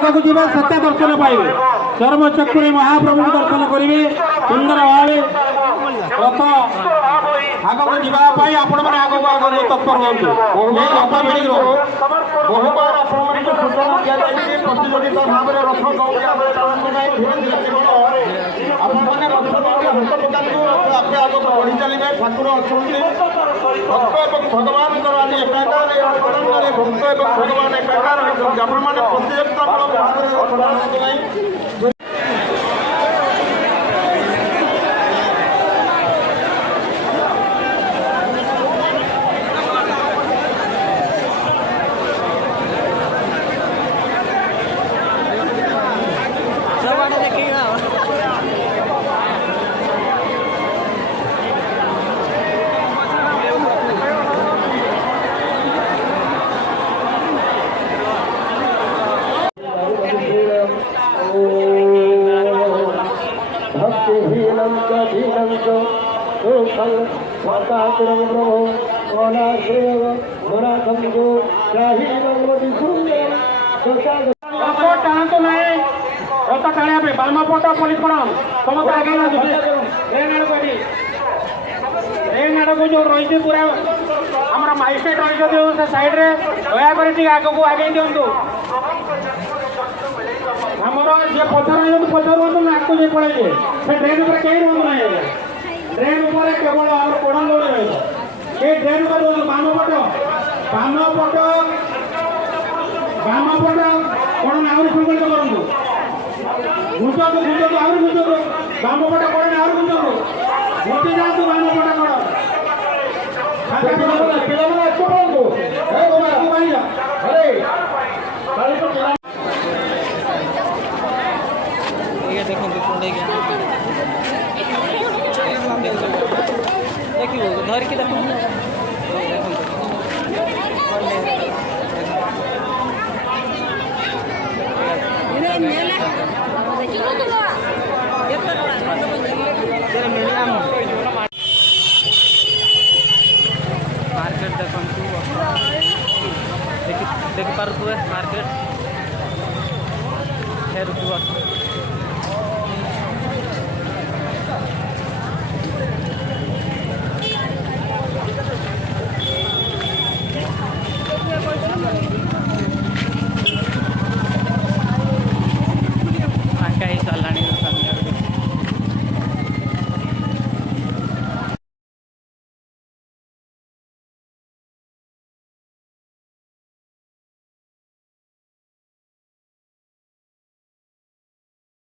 आगे को जीवे सत्य दर्शन पाइबे सर्वचक्षुरे महाप्रभु दर्शन करेंगे सुंदर भाव रथ आगे को जीवा आपण मैंने आगे को आगे तत्पर हूँ लंबा भिड़ी बहुबार आपको सूचना दी जाए प्रतियोगिता भाव में रथ दौड़िया धीरे धीरे केवल आपने रथ दौड़िया हाथ पकातु आपे आगे बढ़ी चलिए ठाकुर अच्छा भक्त और भगवान आज एकाकार भक्त और भगवान एकाकार आपण मैंने प्रतियोगिता भाव में भक्तिहीनं च दीनं च सुखं स्वाकातुरं प्रभो ओलाश्रेव मोराखंजो शाहीनं वदिसूयं टाणतो नहीं रथ टाणिया पे बालमापट पुलिस पड़म समस्त आगे ट्रेन आड़ को जो रही पूरा हमारा माइस्ट्रेट रही से साइड रे दयाकर आगे को आगे दिंतु हमारा जे पथर पथर हूँ ना आपको पड़े से ट्रेन पर कहीं रुहतु ना ट्रेन पर केवल आम कोड़न दौड़ ये ट्रेन पर बामपट कौन आहुरी संकल्प करूँ घुंचतु घुंचतु आहुरी घुंचतु बामपट कौन आहुरी घुंचतु घुंची जातु बामपट देखिए धर के देखो मार्केट देखो देखि पार मार्केट